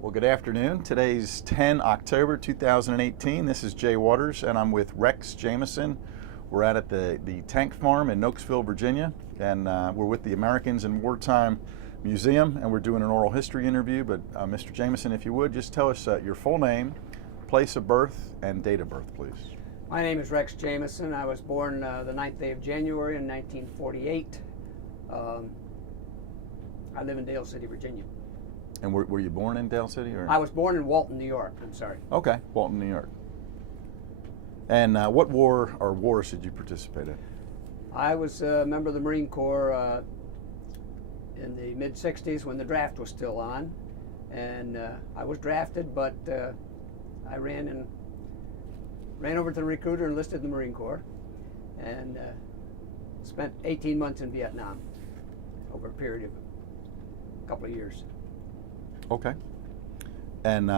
Well, good afternoon. Today's 10 October 2018. This is Jay Waters, and I'm with Rex Jamieson. We're at the tank farm in Nokesville, Virginia, and we're with the Americans in Wartime Museum, and we're doing an oral history interview. But Mr. Jamieson, if you would, just tell us your full name, place of birth, and date of birth, please. My name is Rex Jamieson. I was born the 9th day of January in 1948. I live in Dale City, Virginia. And were you born in Dale City? Or? I was born in Walton, New York. I'm sorry. Okay, Walton, New York. And what war or wars did you participate in? I was a member of the Marine Corps in the mid-'60s when the draft was still on. And I was drafted, but I ran over to the recruiter and enlisted in the Marine Corps. And spent 18 months in Vietnam over a period of a couple of years. Okay. And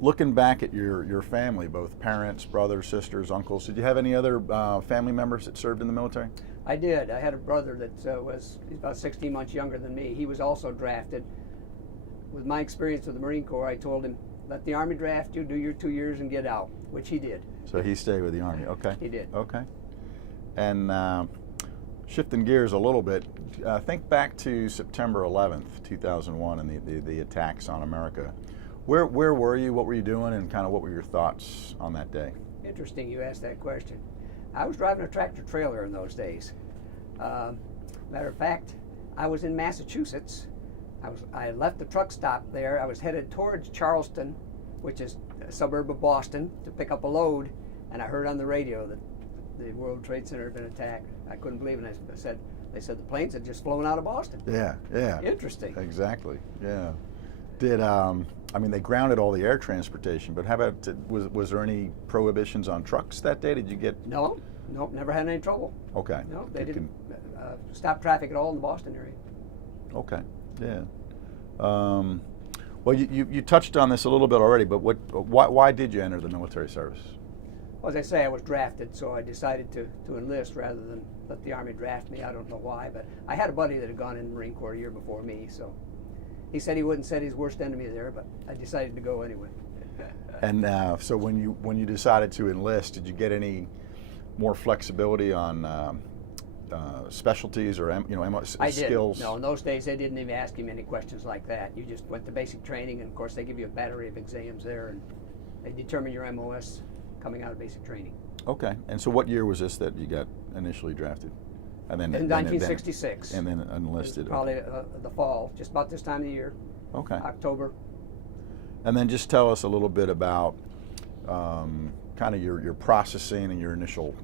looking back at your family, both parents, brothers, sisters, uncles, did you have any other family members that served in the military? I did. I had a brother that he's about 16 months younger than me. He was also drafted. With my experience with the Marine Corps, I told him, let the Army draft you, do your 2 years and get out, which he did. So he stayed with the Army, okay. He did. Okay. And shifting gears a little bit, think back to September 11th, 2001 and the attacks on America. Where were you, what were you doing, and kind of what were your thoughts on that day? Interesting you asked that question. I was driving a tractor trailer in those days. Matter of fact, I was in Massachusetts. I had left the truck stop there. I was headed towards Charleston, which is a suburb of Boston, to pick up a load, and I heard on the radio that the World Trade Center had been attacked. I couldn't believe it. They said the planes had just flown out of Boston. Yeah, yeah. Interesting. Exactly, yeah. Did, I mean, they grounded all the air transportation, but how about, was there any prohibitions on trucks that day? Did you get? No, never had any trouble. Okay. No, they didn't stop traffic at all in the Boston area. Okay, yeah. Well, you touched on this a little bit already, but why did you enter the military service? Well, as I say, I was drafted, so I decided to enlist rather than let the Army draft me. I don't know why, but I had a buddy that had gone in the Marine Corps a year before me, so he said he wouldn't set his worst enemy there, but I decided to go anyway. And so when you decided to enlist, did you get any more flexibility on specialties or skills? I didn't. No, in those days they didn't even ask him any questions like that. You just went to basic training, and of course they give you a battery of exams there, and they determine your MOS coming out of basic training. Okay. And so what year was this that you got initially drafted? And then in 1966. And then enlisted. Probably the fall, just about this time of the year. Okay. October. And then just tell us a little bit about kind of your processing and your initial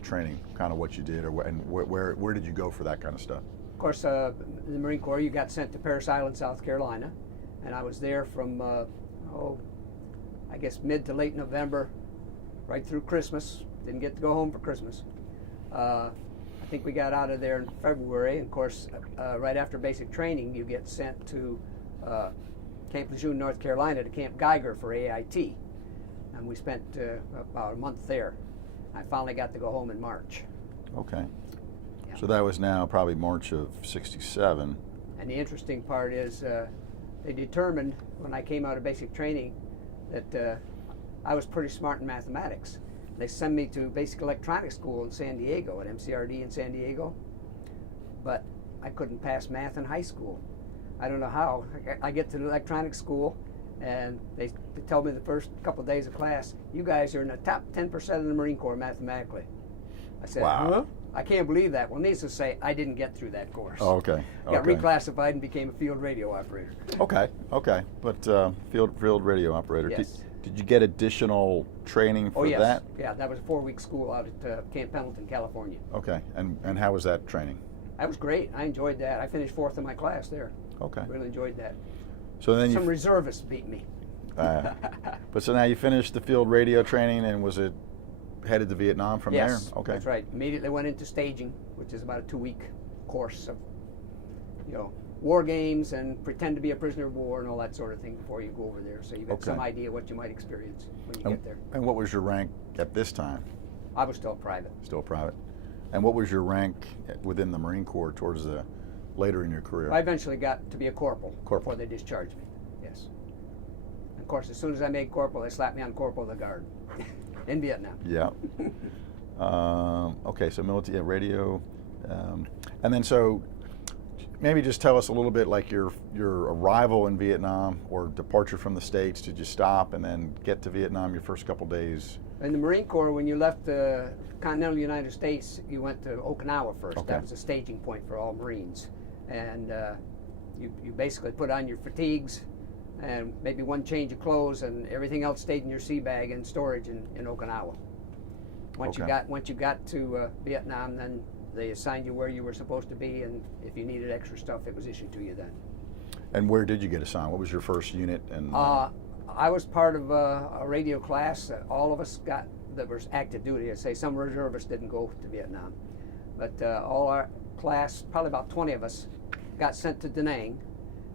training, kind of what you did, and where did you go for that kind of stuff? Of course, in the Marine Corps, you got sent to Parris Island, South Carolina, and I was there from I guess mid to late November, right through Christmas. Didn't get to go home for Christmas. I think we got out of there in February, and of course, right after basic training, you get sent to Camp Lejeune, North Carolina, to Camp Geiger for AIT, and we spent about a month there. I finally got to go home in March. Okay. Yeah. So that was now probably March of '67. And the interesting part is they determined when I came out of basic training that I was pretty smart in mathematics. They sent me to basic electronics school in San Diego, at MCRD in San Diego, but I couldn't pass math in high school. I don't know how. I get to the electronics school, and they tell me the first couple of days of class, you guys are in the top 10% of the Marine Corps mathematically. I said, wow. Huh? I can't believe that. Well, needless to say, I didn't get through that course. Oh, okay. Got reclassified and became a field radio operator. Okay, but field radio operator. Yes. Did you get additional training for that? Yeah, that was a 4-week school out at Camp Pendleton, California. Okay, and how was that training? That was great. I enjoyed that. I finished 4th in my class there. Okay. Really enjoyed that. So then some reservists beat me. But so now you finished the field radio training, and was it headed to Vietnam from there? Yes, okay. That's right. Immediately went into staging, which is about a 2-week course of, war games and pretend to be a prisoner of war and all that sort of thing before you go over there. So you got some idea what you might experience when you get there. And what was your rank at this time? I was still private. Still private. And what was your rank within the Marine Corps towards the later in your career? I eventually got to be a corporal before they discharged me. Yeah. Yes. Of course, as soon as I made corporal, they slapped me on corporal of the guard in Vietnam. Yeah. Okay, so military, radio, and then so maybe just tell us a little bit like your arrival in Vietnam or departure from the States. Did you stop and then get to Vietnam your first couple days? In the Marine Corps, when you left the continental United States, you went to Okinawa first. Okay. That was a staging point for all Marines. And you basically put on your fatigues and maybe one change of clothes, and everything else stayed in your sea bag in storage in Okinawa. Once you got to Vietnam, then they assigned you where you were supposed to be, and if you needed extra stuff, it was issued to you then. And where did you get assigned? What was your first unit? And I was part of a radio class that all of us got that was active duty. I say some reservists didn't go to Vietnam, but all our class, probably about 20 of us, got sent to Da Nang,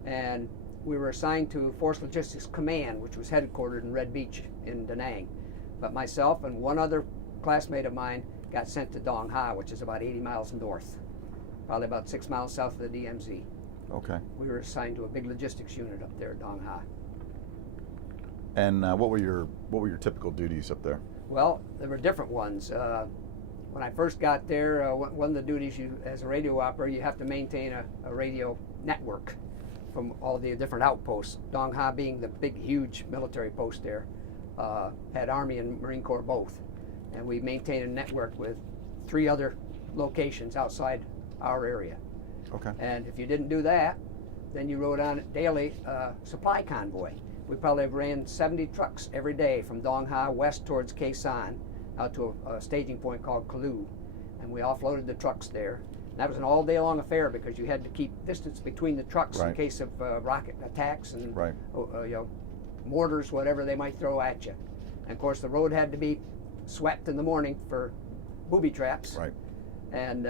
and we were assigned to Force Logistics Command, which was headquartered in Red Beach in Da Nang. But myself and one other classmate of mine got sent to Dong Ha, which is about 80 miles north, probably about 6 miles south of the DMZ. Okay. We were assigned to a big logistics unit up there at Dong Ha. And what were your typical duties up there? Well, there were different ones. When I first got there, one of the duties as a radio operator, you have to maintain a radio network from all the different outposts. Dong Ha being the big, huge military post there, had Army and Marine Corps both. And we maintained a network with 3 other locations outside our area. Okay. And if you didn't do that, then you rode on daily supply convoy. We probably ran 70 trucks every day from Dong Ha west towards Khe Sanh out to a staging point called Kalu, and we offloaded the trucks there. And that was an all-day long affair because you had to keep distance between the trucks in case of rocket attacks and mortars, whatever they might throw at you. And of course, the road had to be swept in the morning for booby traps. Right. And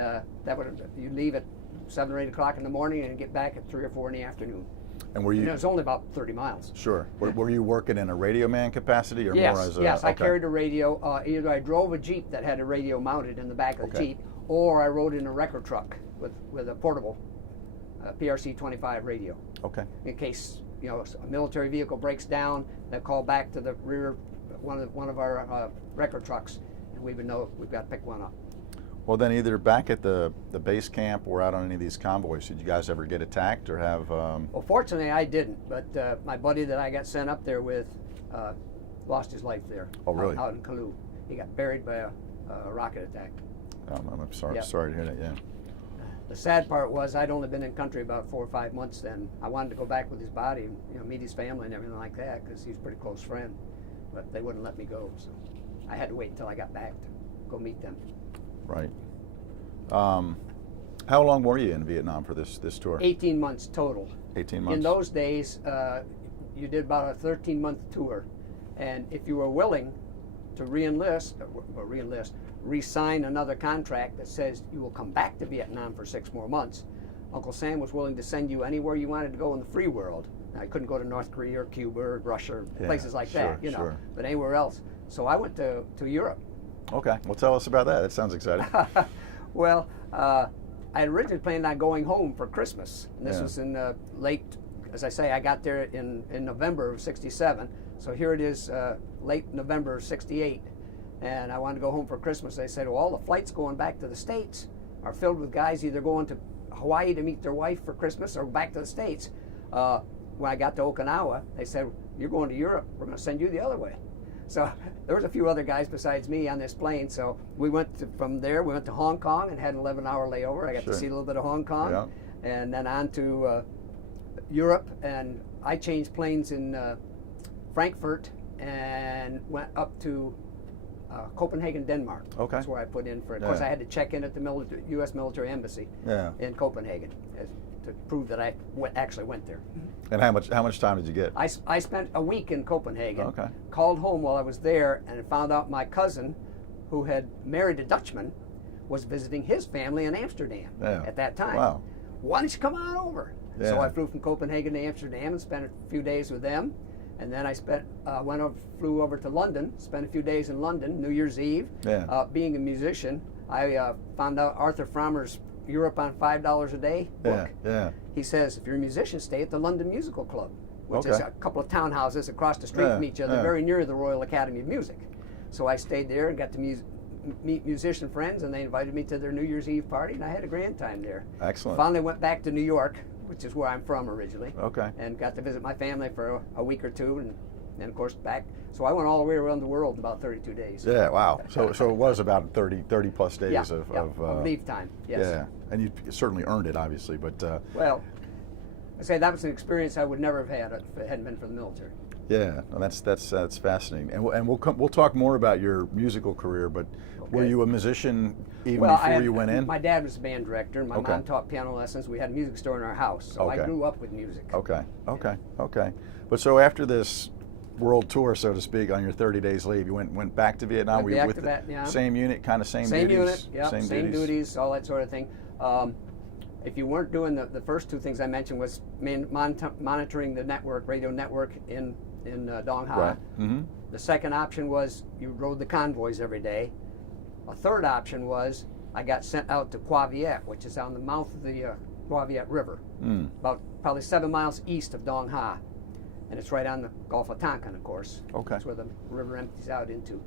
you'd leave at 7 or 8 o'clock in the morning and get back at 3 or 4 in the afternoon. And were you? And it was only about 30 miles. Sure. Were you working in a radio man capacity or yes, more as a? Yes, I carried a radio. Either I drove a Jeep that had a radio mounted in the back of the Jeep, or I rode in a record truck with a portable PRC-25 radio. Okay. In case a military vehicle breaks down, they call back to the rear one of our record trucks, and we would know we've got to pick one up. Well, then either back at the base camp or out on any of these convoys, did you guys ever get attacked or have? Well, fortunately, I didn't. But my buddy that I got sent up there with lost his life there. Oh, really? Out in Kalu. He got buried by a rocket attack. I'm sorry. Yep. Sorry to hear that. Yeah. The sad part was I'd only been in country about 4 or 5 months then. I wanted to go back with his body and meet his family and everything like that because he's a pretty close friend. But they wouldn't let me go, so I had to wait until I got back to go meet them. Right. How long were you in Vietnam for this tour? 18 months total. 18 months. In those days, you did about a 13-month tour, and if you were willing to re-sign another contract that says you will come back to Vietnam for 6 more months, Uncle Sam was willing to send you anywhere you wanted to go in the free world. Now, I couldn't go to North Korea or Cuba or Russia or places like that, sure. But anywhere else. So I went to Europe. Okay, well, tell us about that. That sounds exciting. Well, I had originally planned on going home for Christmas. And this was in late, as I say, I got there in November of '67. So here it is, late November of '68. And I wanted to go home for Christmas. They said, well, all the flights going back to the States are filled with guys either going to Hawaii to meet their wife for Christmas or back to the States. When I got to Okinawa, they said, you're going to Europe. We're going to send you the other way. So there was a few other guys besides me on this plane. So we went from there, we went to Hong Kong and had an 11-hour layover. I got to see a little bit of Hong Kong. And then on to Europe. And I changed planes in Frankfurt and went up to Copenhagen, Denmark. Okay. That's where I put in for it. Of course, I had to check in at the U.S. military embassy in Copenhagen to prove that I actually went there. And how much time did you get? I spent a week in Copenhagen. Okay. Called home while I was there and found out my cousin, who had married a Dutchman, was visiting his family in Amsterdam at that time. Wow. Why don't you come on over? Yeah. So I flew from Copenhagen to Amsterdam and spent a few days with them. And then I flew over to London, spent a few days in London, New Year's Eve. Being a musician, I found out Arthur Frommer's Europe on $5 a day book. He says, if you're a musician, stay at the London Musical Club. which is a couple of townhouses across the street from each other, very near the Royal Academy of Music. So I stayed there and got to meet musician friends, and they invited me to their New Year's Eve party, and I had a grand time there. Excellent. Finally went back to New York, which is where I'm from originally. Okay. And got to visit my family for a week or two, and of course back. So I went all the way around the world in about 32 days. Yeah, wow. So it was about 30 plus days of leave time, yes. Yeah, and you certainly earned it, obviously, but... well, I say that was an experience I would never have had if it hadn't been for the military. Yeah, well, that's fascinating, and we'll talk more about your musical career. But were you a musician even before you went in? My dad was a band director, and my mom taught piano lessons. We had a music store in our house, so I grew up with music. Okay. But so after this world tour, so to speak, on your 30 days leave, you went back to Vietnam. Went back to that, same unit, kind of same unit, duties. Same duties, all that sort of thing. If you weren't doing the first two things I mentioned, was monitoring the network, radio network in Dong Ha. Right. Mm-hmm. The second option was you rode the convoys every day. A third option was I got sent out to Qua Viet, which is on the mouth of the Qua Viet River, about probably 7 miles east of Dong Ha, and it's right on the Gulf of Tonkin, of course. Okay. That's where the river empties out into.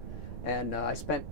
And I spent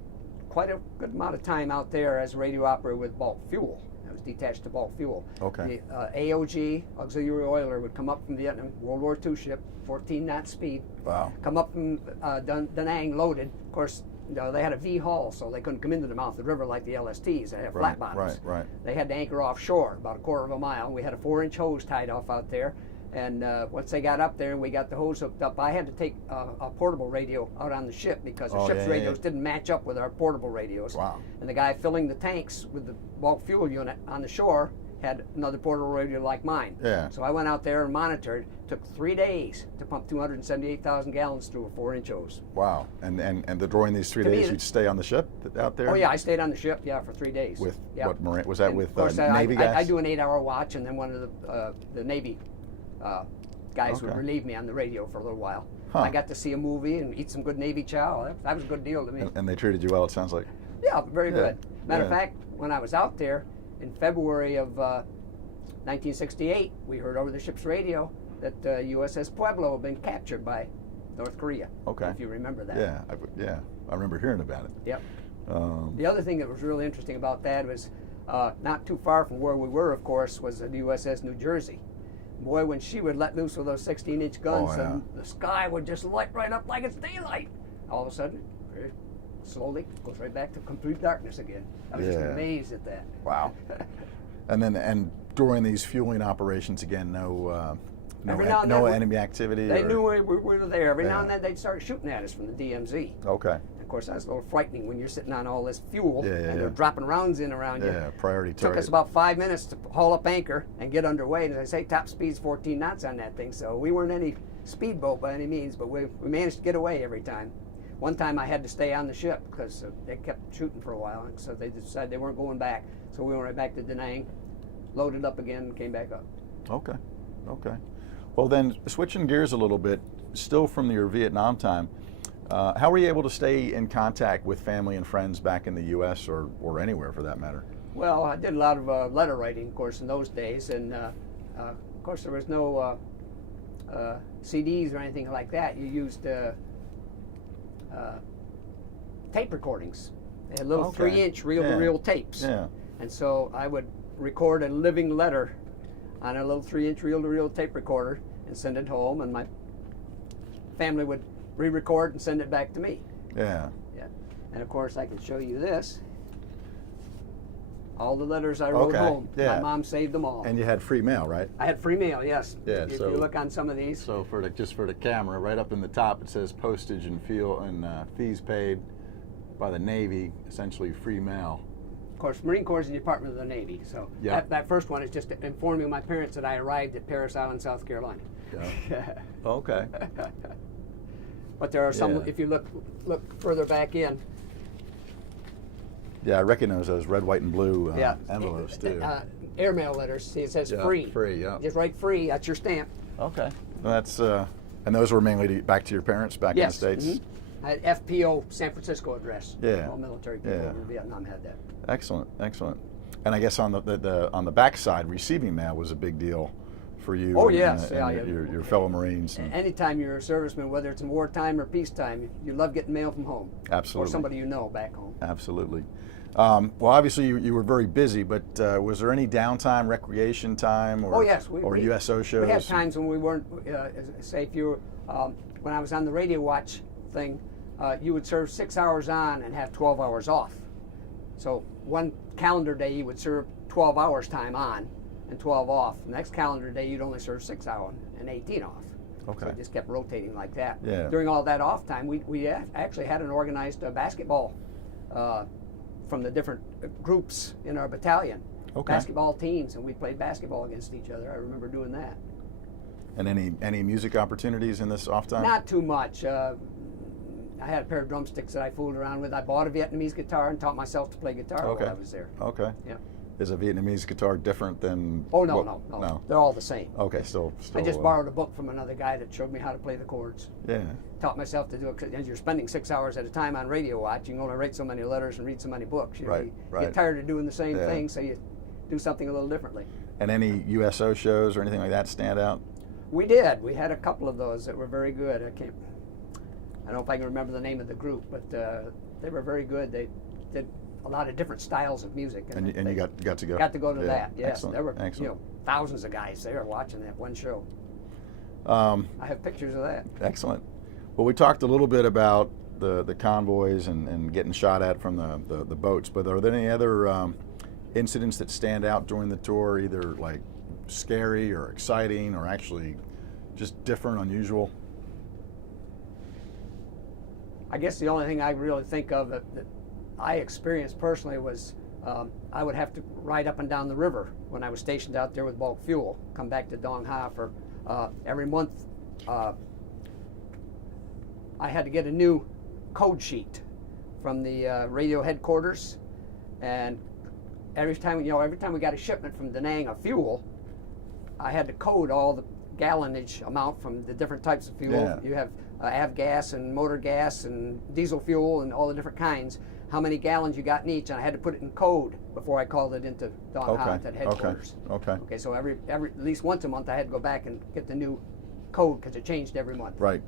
quite a good amount of time out there as a radio operator with bulk fuel. I was detached to bulk fuel. Okay. The AOG, auxiliary oiler, would come up from Vietnam, World War II ship, 14 knot speed. Wow. Come up from Da Nang loaded. Of course, they had a V hull, so they couldn't come into the mouth of the river like the LSTs. They had flat bottoms. Right. They had to anchor offshore about a quarter of a mile. We had a 4-inch hose tied off out there. And once they got up there and we got the hose hooked up, I had to take a portable radio out on the ship because the ship's radios didn't match up with our portable radios. Wow. And the guy filling the tanks with the bulk fuel unit on the shore had another portable radio like mine. Yeah. So I went out there and monitored. Took 3 days to pump 278,000 gallons through a 4-inch hose. Wow. And during these 3 days, you'd stay on the ship out there? Oh yeah, I stayed on the ship, for 3 days. With what Marine? Was that with Navy guys? I do an 8-hour watch, and then one of the Navy guys would relieve me on the radio for a little while. Huh. I got to see a movie and eat some good Navy chow. That was a good deal to me. And they treated you well, it sounds like. Yeah, very good. Matter of fact, when I was out there in February of 1968, we heard over the ship's radio that USS Pueblo had been captured by North Korea. Okay. If you remember that. Yeah, I remember hearing about it. Yep. The other thing that was really interesting about that was not too far from where we were, of course, was the USS New Jersey. Boy, when she would let loose with those 16-inch guns, and the sky would just light right up like it's daylight. All of a sudden, very slowly, goes right back to complete darkness again. I was just amazed at that. Wow. and during these fueling operations, again, no enemy activity? They knew we were there. Every now and then they'd start shooting at us from the DMZ. Okay. Of course, that's a little frightening when you're sitting on all this fuel and they're dropping rounds in around you. Yeah, priority target. Took us about 5 minutes to haul up anchor and get underway. And as I say, top speed's 14 knots on that thing, so we weren't any speedboat by any means, but we managed to get away every time. One time I had to stay on the ship because they kept shooting for a while, and so they decided they weren't going back. So we went right back to Da Nang, loaded up again, and came back up. Okay. Well then, switching gears a little bit, still from your Vietnam time, how were you able to stay in contact with family and friends back in the U.S. or anywhere for that matter? Well, I did a lot of letter writing, of course, in those days, and of course there was no CDs or anything like that. You used tape recordings. They had little 3-inch reel-to-reel tapes. Yeah. And so I would record a living letter on a little 3-inch reel-to-reel tape recorder and send it home, and my family would re-record and send it back to me. Yeah. And of course I can show you this. All the letters I wrote home. My mom saved them all. And you had free mail, right? I had free mail, yes. Yeah. If you look on some of these. So just for the camera, right up in the top it says postage and fuel and fees paid by the Navy, essentially free mail. Of course, Marine Corps is the Department of the Navy. So that first one is just informing my parents that I arrived at Parris Island, South Carolina. Yeah. Okay. But there are some, if you look further back in. Yeah, I recognize those red, white, and blue envelopes too. Airmail letters. See, it says free. Free, yeah. Just write free. That's your stamp. Okay. Well, that's and those were mainly back to your parents back in the States. Mm-hmm. I had FPO San Francisco address. Yeah. All military people in Vietnam had that. Excellent. And I guess on the back side, receiving mail was a big deal for you. Oh, and, yes. and your fellow Marines. Anytime you're a serviceman, whether it's in wartime or peacetime, you love getting mail from home. Absolutely. Or somebody you know back home. Absolutely. Well, obviously you were very busy, but was there any downtime, recreation time, or, oh, yes. USO shows? We had times when we weren't, say if you were, when I was on the radio watch thing, you would serve 6 hours on and have 12 hours off. So one calendar day you would serve 12 hours time on and 12 off. The next calendar day you'd only serve 6 hours and 18 off. Okay. So it just kept rotating like that. Yeah. During all that off time, we actually had an organized basketball from the different groups in our battalion. Okay. Basketball teams, and we played basketball against each other. I remember doing that. And any music opportunities in this off time? Not too much. I had a pair of drumsticks that I fooled around with. I bought a Vietnamese guitar and taught myself to play guitar while I was there. Okay. Yeah. Is a Vietnamese guitar different than? Oh, no. They're all the same. Okay, still. I just borrowed a book from another guy that showed me how to play the chords. Yeah. Taught myself to do it, because you're spending 6 hours at a time on radio watch. You can only write so many letters and read so many books. You get tired of doing the same thing, so you do something a little differently. And any USO shows or anything like that stand out? We did. We had a couple of those that were very good. I don't know if I can remember the name of the group, but they were very good. They did a lot of different styles of music. And you got to go. Got to go to that. Yes, Excellent. there were Excellent. Thousands of guys there watching that one show. I have pictures of that. Excellent. Well, we talked a little bit about the convoys and getting shot at from the boats, but are there any other incidents that stand out during the tour, either like scary or exciting or actually just different, unusual? I guess the only thing I really think of that I experienced personally was I would have to ride up and down the river when I was stationed out there with bulk fuel, come back to Dong Ha for every month. I had to get a new code sheet from the radio headquarters, and every time we got a shipment from Da Nang of fuel, I had to code all the gallonage amount from the different types of fuel. Yeah. You have avgas and motor gas and diesel fuel and all the different kinds. How many gallons you got in each, and I had to put it in code before I called it into Dong Ha at headquarters. Okay. So every at least once a month I had to go back and get the new code because it changed every month. Right.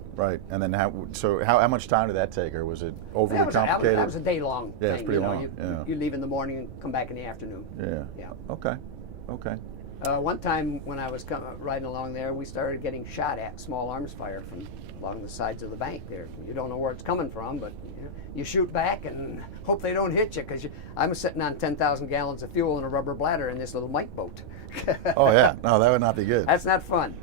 And then how much time did that take, or was it overly complicated? That was a day long thing. Yeah, it's pretty long. You leave in the morning and come back in the afternoon. Yeah. Okay. One time when I was riding along there, we started getting shot at, small arms fire from along the sides of the bank there. You don't know where it's coming from, but you shoot back and hope they don't hit you, because I'm sitting on 10,000 gallons of fuel in a rubber bladder in this little mite boat. Oh yeah, no, that would not be good. That's not fun.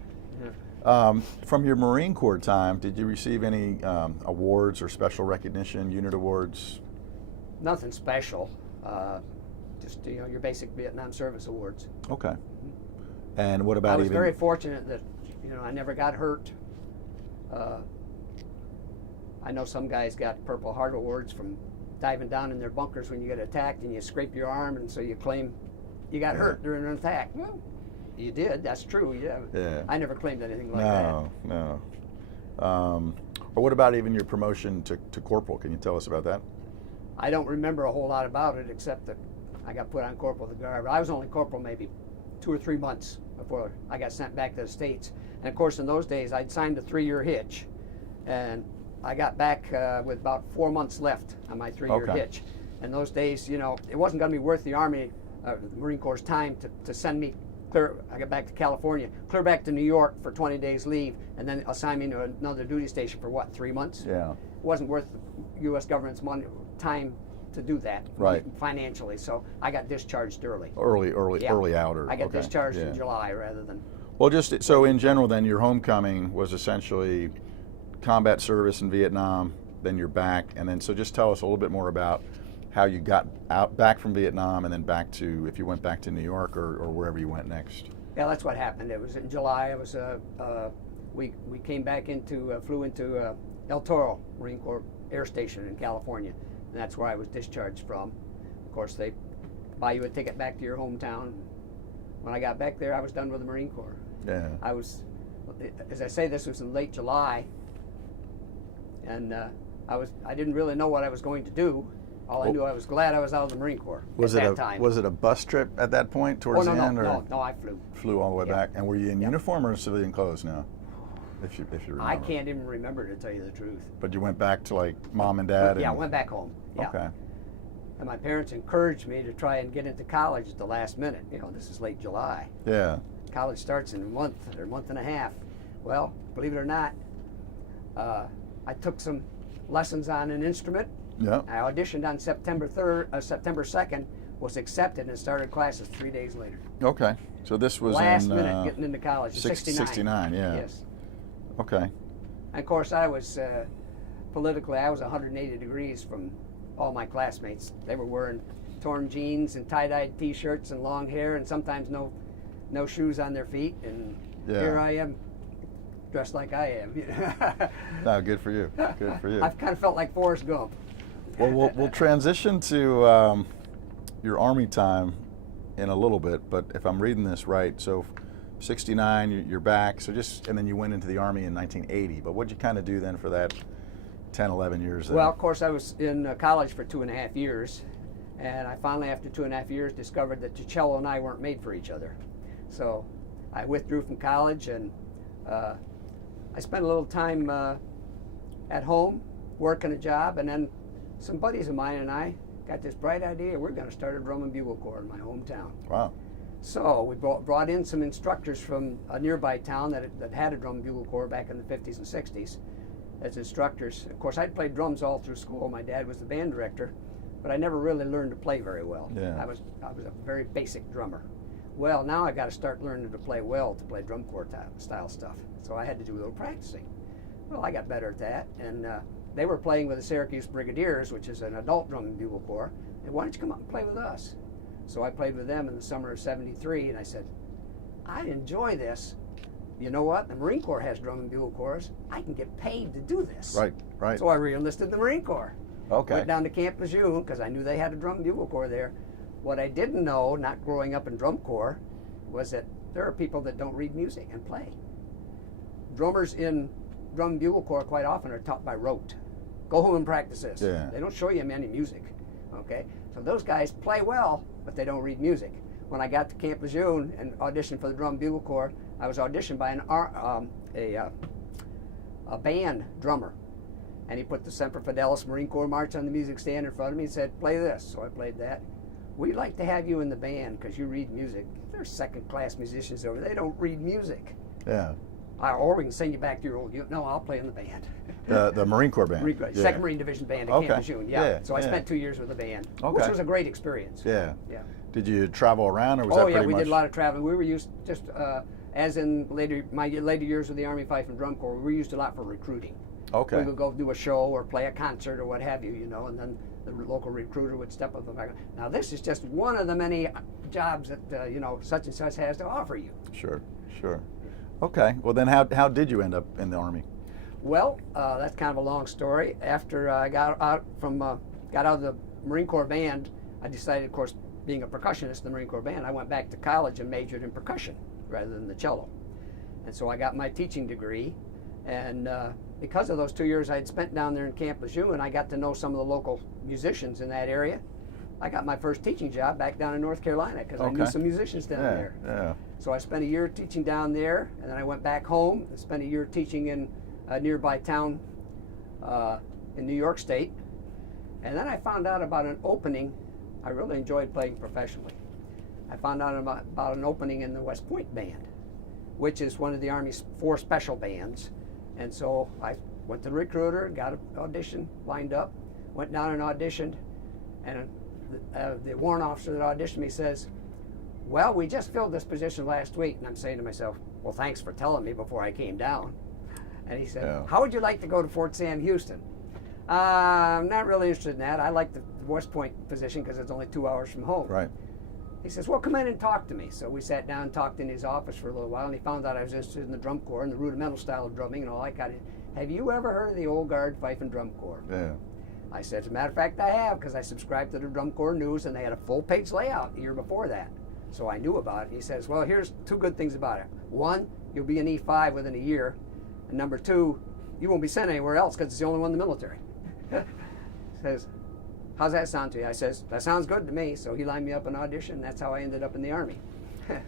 From your Marine Corps time, did you receive any awards or special recognition, unit awards? Nothing special. Just your basic Vietnam service awards. Okay. And what about I was very fortunate that I never got hurt. I know some guys got Purple Heart awards from diving down in their bunkers when you get attacked and you scrape your arm, and so you claim you got hurt during an attack. Well, you did. That's true. Yeah. I never claimed anything like that. No. Or what about even your promotion to corporal? Can you tell us about that? I don't remember a whole lot about it, except that I got put on corporal of the guard. But I was only corporal maybe 2 or 3 months before I got sent back to the States. And of course, in those days, I'd signed a 3-year hitch, and I got back with about 4 months left on my 3-year hitch. In those days, it wasn't going to be worth the Army, the Marine Corps' time to send me clear. I got back to California, clear back to New York for 20 days leave, and then assign me to another duty station for 3 months? Yeah. It wasn't worth the U.S. government's time to do that, financially. So I got discharged early. Early out. I got discharged in July rather than. Well, just so in general, then your homecoming was essentially combat service in Vietnam. Then you're back, and then so just tell us a little bit more about how you got back from Vietnam, and then back to, if you went back to New York or wherever you went next. Yeah, that's what happened. It was in July. It was we came back flew into El Toro Marine Corps Air Station in California, and that's where I was discharged from. Of course, they buy you a ticket back to your hometown. When I got back there, I was done with the Marine Corps. Yeah. I was, as I say, this was in late July, and I didn't really know what I was going to do. All I knew, I was glad I was out of the Marine Corps Was at it that time. Was it a bus trip at that point towards oh, no, the end? no, I flew. Flew all the way Yeah. back. And were you in Yeah. uniform or civilian clothes now? If you remember. I can't even remember, to tell you the truth. But you went back to like mom and dad? Yeah, I and, went back home. Yeah. Okay. And my parents encouraged me to try and get into college at the last minute. You know, this is late July. Yeah. College starts in a month or a month and a half. Well, believe it or not, I took some lessons on an instrument. Yeah. I auditioned on September 2nd, was accepted, and started classes 3 days later. Okay. So this was Last in minute getting into college. 69. Yeah. Yes. Okay. And of course, I was politically, I was 180 degrees from all my classmates. They were wearing torn jeans and tie-dyed T-shirts and long hair, and sometimes no shoes on their feet. And Yeah. here I am, dressed like I am. No, good for you. Good for you. I've kind of felt like Forrest Gump. Well, we'll transition to your Army time in a little bit, but if I'm reading this right, so 69, you're back, so and then you went into the Army in 1980, but what'd you kind of do then for that 10, 11 years there? Well, of course, I was in college for 2.5 years, and I finally, after 2.5 years, discovered that the cello and I weren't made for each other. So I withdrew from college, and I spent a little time at home, working a job, and then some buddies of mine and I got this bright idea. We're going to start a drum and bugle corps in my hometown. Wow. So we brought in some instructors from a nearby town that had a drum and bugle corps back in the 50s and 60s as instructors. Of course, I'd played drums all through school. My dad was the band director, but I never really learned to play very well. Yeah. I was a very basic drummer. Well, now I got to start learning to play well to play drum corps style stuff. So I had to do a little practicing. Well, I got better at that, and they were playing with the Syracuse Brigadiers, which is an adult drum and bugle corps. And why don't you come up and play with us? So I played with them in the summer of '73, and I said, I enjoy this. You know what? The Marine Corps has drum and bugle corps. I can get paid to do this. Right, right. So I re-enlisted the Marine Corps. Okay. Went down to Camp Lejeune because I knew they had a drum and bugle corps there. What I didn't know, not growing up in drum corps, was that there are people that don't read music and play. Drummers in drum and bugle corps quite often are taught by rote. Go home and practice this. Yeah. They don't show you any music. Okay? So those guys play well, but they don't read music. When I got to Camp Lejeune and auditioned for the drum and bugle corps, I was auditioned by a band drummer. And he put the Semper Fidelis Marine Corps March on the music stand in front of me and said, play this. So I played that. We'd like to have you in the band because you read music. There's second-class musicians over there. They don't read music. Yeah. Or we can send you back to your old unit. No, I'll play in the band. The Marine Corps band. Second Marine Division band at Okay. Camp Lejeune. Yeah. Yeah, So I yeah. spent 2 years with the band, Okay. which was a great experience. Yeah. Yeah. Did you travel around, or was that Oh yeah, pretty we much? did a lot of traveling. We were used just as in my later years with the Army Fife and Drum Corps. We were used a lot for recruiting. Okay. We would go do a show or play a concert or what have you, and then the local recruiter would step up and back. Now this is just one of the many jobs that such and such has to offer you. Sure, sure. Okay. Well, then how did you end up in the Army? Well, that's kind of a long story. After I got out of the Marine Corps band, I decided, of course, being a percussionist in the Marine Corps band, I went back to college and majored in percussion rather than the cello. And so I got my teaching degree, and because of those 2 years I had spent down there in Camp Lejeune, and I got to know some of the local musicians in that area, I got my first teaching job back down in North Carolina because I knew Okay. some musicians down there. Yeah. So I spent a year teaching down there, and then I went back home and spent a year teaching in a nearby town in New York State. And then I found out about an opening. I really enjoyed playing professionally. I found out about an opening in the West Point Band, which is one of the Army's 4 special bands. And so I went to the recruiter, got an audition lined up, went down and auditioned, and the warrant officer that auditioned me says, well, we just filled this position last week. And I'm saying to myself, well, thanks for telling me before I came down. And he said, Yeah. how would you like to go to Fort Sam Houston? I'm not really interested in that. I like the West Point position because it's only 2 hours from home. Right. He says, well, come in and talk to me. So we sat down and talked in his office for a little while, and he found out I was interested in the drum corps and the rudimental style of drumming and all that kind of. Have you ever heard of the Old Guard Fife and Drum Corps? Yeah. I said, as a matter of fact, I have, because I subscribed to the Drum Corps News, and they had a full-page layout the year before that. So I knew about it. He says, well, here's 2 good things about it. 1, you'll be an E5 within a year. And number 2, you won't be sent anywhere else because it's the only one in the military. Says, how's that sound to you? I says, that sounds good to me. So he lined me up an audition, and that's how I ended up in the Army.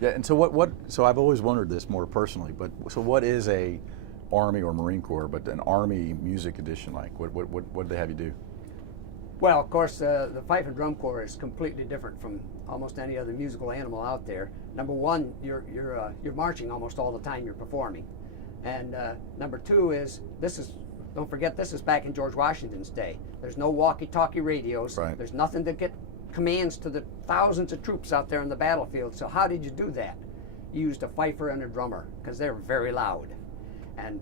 Yeah, and so so I've always wondered this more personally, but so what is a Army or Marine Corps, but an Army music edition like? What did they have you do? Well, of course, the Fife and Drum Corps is completely different from almost any other musical animal out there. Number one, you're marching almost all the time you're performing, and number two is don't forget, this is back in George Washington's day. There's no walkie-talkie radios. Right. There's nothing to get commands to the thousands of troops out there in the battlefield. So how did you do that? You used a fifer and a drummer because they're very loud, and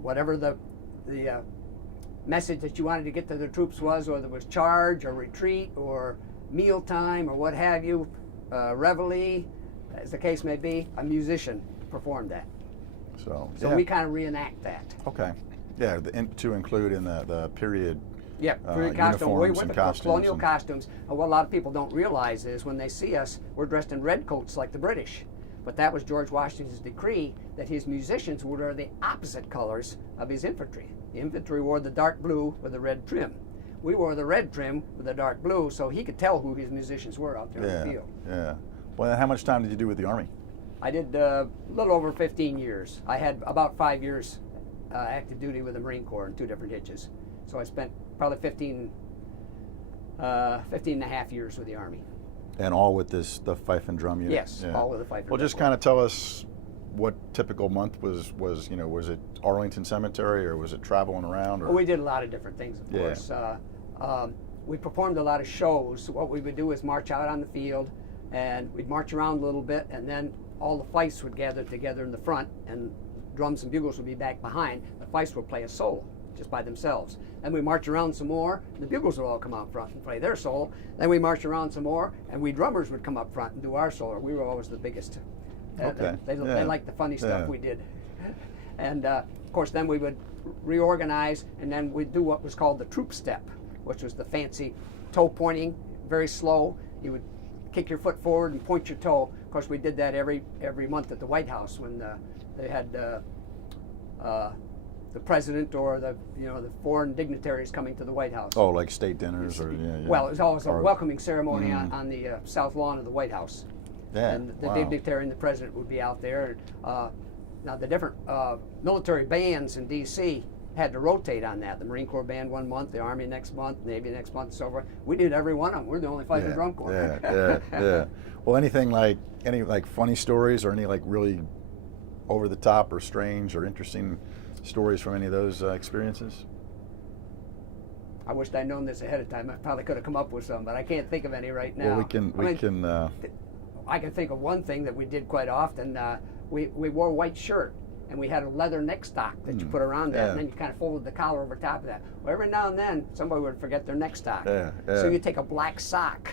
whatever the message that you wanted to get to the troops was, whether it was charge or retreat or mealtime or what have you, reveille, as the case may be, a musician performed that. So yeah. We kind of reenact that. Okay. Yeah, to include in the period. Yeah, period costume. We Uniforms went and to costumes. colonial costumes. And what a lot of people don't realize is when they see us, we're dressed in red coats like the British. But that was George Washington's decree that his musicians would wear the opposite colors of his infantry. The infantry wore the dark blue with the red trim. We wore the red trim with the dark blue, so he could tell who his musicians were out there in the field. Yeah. Well, how much time did you do with the Army? I did a little over 15 years. I had about 5 years active duty with the Marine Corps in 2 different hitches. So I spent probably 15 and a half years with the Army. And all with the fife and drum unit? Yes, yeah. All with the fife and drum. Well, just kind of tell us what typical month was it Arlington Cemetery or was it traveling around? Or? Well, we did a lot of different things, of course. We performed a lot of shows. What we would do is march out on the field, and we'd march around a little bit, and then all the fifes would gather together in the front, and drums and bugles would be back behind. The fifes would play a solo just by themselves. Then we march around some more, and the bugles would all come out front and play their solo. Then we march around some more, and we drummers would come up front and do our solo. We were always the biggest. Okay. They liked the funny stuff we did. And of course, then we would reorganize, and then we'd do what was called the troop step, which was the fancy toe pointing, very slow. You would kick your foot forward and point your toe. Of course, we did that every month at the White House when they had the president or the foreign dignitaries coming to the White House. Oh, like state dinners or Well, it was always a welcoming ceremony on the south lawn of the White House. Yeah. And the dignitary and the president would be out there. Now the different military bands in D.C. had to rotate on that. The Marine Corps band 1 month, the Army next month, Navy next month, and so forth. We did every one of them. We're the only Fife and Drum Corps. Yeah. Well, any funny stories or any really over the top or strange or interesting stories from any of those experiences? I wished I'd known this ahead of time. I probably could have come up with some, but I can't think of any right now. Well, I can think of one thing that we did quite often. We wore a white shirt, and we had a leather neck stock that you put around that, and then you kind of folded the collar over top of that. Well, every now and then, somebody would forget their neck stock. So you take a black sock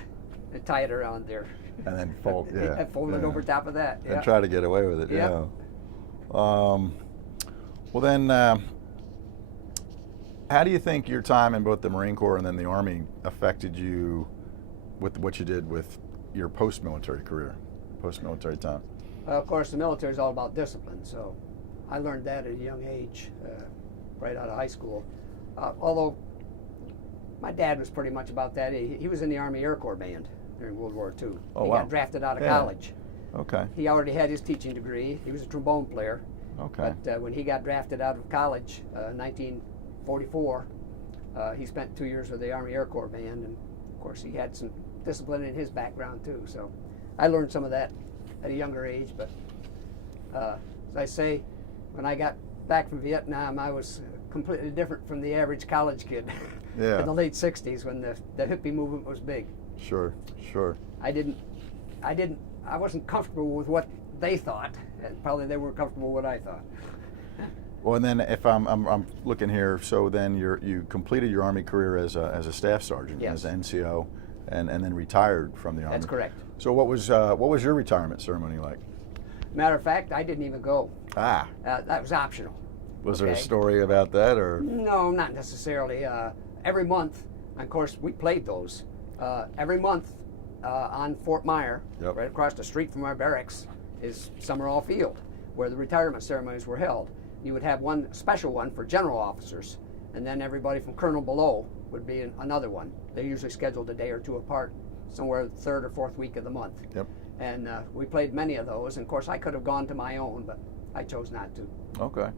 and tie it around there. And then fold it over top of that. And try to get away with it. Yeah. Well, then, how do you think your time in both the Marine Corps and then the Army affected you with what you did with your post-military career, post-military time? Of course, the military is all about discipline, so I learned that at a young age, right out of high school. Although my dad was pretty much about that. He was in the Army Air Corps Band during World War II. He got drafted out of college. Okay. He already had his teaching degree. He was a trombone player. Okay. But when he got drafted out of college, 1944, he spent 2 years with the Army Air Corps Band, and of course he had some discipline in his background too. So I learned some of that at a younger age. But as I say, when I got back from Vietnam, I was completely different from the average college kid in the late '60s when the hippie movement was big. Sure. I wasn't comfortable with what they thought, and probably they weren't comfortable with what I thought. Well, and then if I'm looking here, so then you completed your Army career as a staff sergeant, as an NCO, and then retired from the Army. That's correct. So what was your retirement ceremony like? Matter of fact, I didn't even go. That was optional. Was there a story about that, or? No, not necessarily. Every month, of course, we played those. Every month on Fort Myer, right across the street from our barracks, is Summerall Field, where the retirement ceremonies were held. You would have one special one for general officers, and then everybody from colonel below would be in another one. They're usually scheduled a day or two apart, somewhere the third or fourth week of the month. Yep. And we played many of those, and of course I could have gone to my own, but I chose not to. Okay.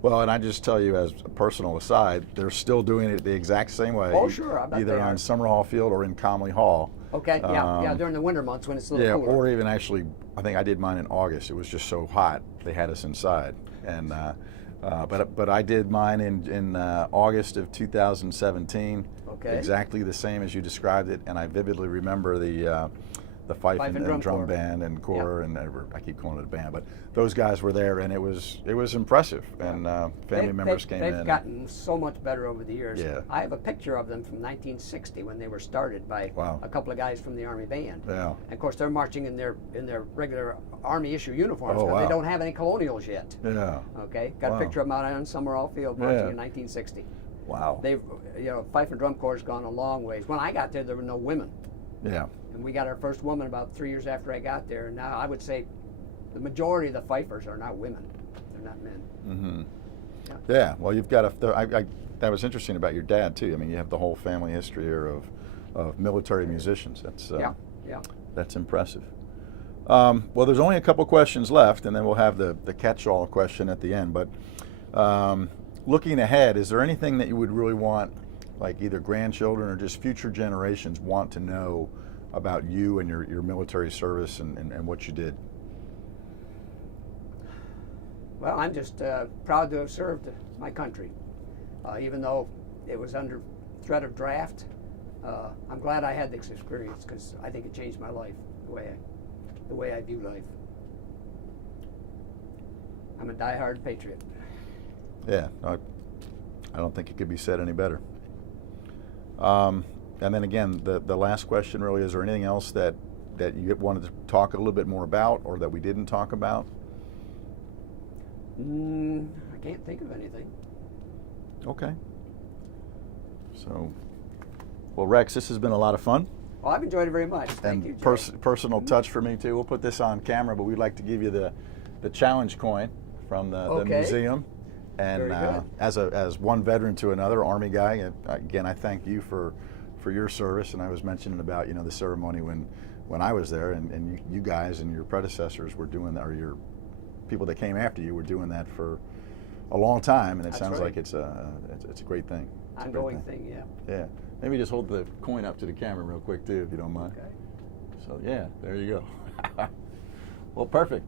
Well, and I just tell you as a personal aside, they're still doing it the exact same way. Oh, sure, I bet either they on are. Summer Hall Field or in Comley Hall. Okay, yeah, during the winter months when it's a little cooler. Or even actually, I think I did mine in August. It was just so hot they had us inside, and but I did mine in August of 2017. Okay. Exactly the same as you described it, and I vividly remember the fife and drum corps. band and corps, and I keep calling it a band, but those guys were there, and it was impressive, and family members came in. They've gotten so much better over the years. Yeah. I have a picture of them from 1960 when they were started by Wow. a couple of guys from the Army band. Yeah. And of course, they're marching in their regular Army issue uniforms Oh, because wow. they don't have any colonials yet. Yeah. Okay, got Wow. a picture of them out on Summer Hall Field marching Yeah. in 1960. Wow. They've, fife and drum corps has gone a long ways. When I got there were no women. Yeah. And we got our first woman about 3 years after I got there. And now I would say the majority of the fifers are not women. They're not men. Mm-hmm. Yeah. Yeah. Well, you've got that was interesting about your dad too. I mean, you have the whole family history here of military musicians. That's Yeah. That's impressive. Well, there's only a couple questions left, and then we'll have the catch-all question at the end. But looking ahead, is there anything that you would really want, like either grandchildren or just future generations, want to know about you and your military service and what you did? Well, I'm just proud to have served my country. Even though it was under threat of draft, I'm glad I had this experience because I think it changed my life, the way I view life. I'm a diehard patriot. Yeah, I don't think it could be said any better. And then again, the last question really, is there anything else that you wanted to talk a little bit more about or that we didn't talk about? I can't think of anything. Okay. So, well, Rex, this has been a lot of fun. Well, I've enjoyed it very much. Thank you, Jay. Personal touch for me too. We'll put this on camera, but we'd like to give you the challenge coin from the museum. And Very good. As one veteran to another, Army guy, again, I thank you for your service. And I was mentioning about the ceremony when I was there, and you guys and your predecessors were doing that, or your people that came after you were doing that for a long time, and it That's sounds right. like it's a great thing. It's a great Ongoing thing, yeah. Yeah. Maybe just hold the coin up to the camera real quick too, if you don't mind. Okay. So yeah, there you go. Well, perfect.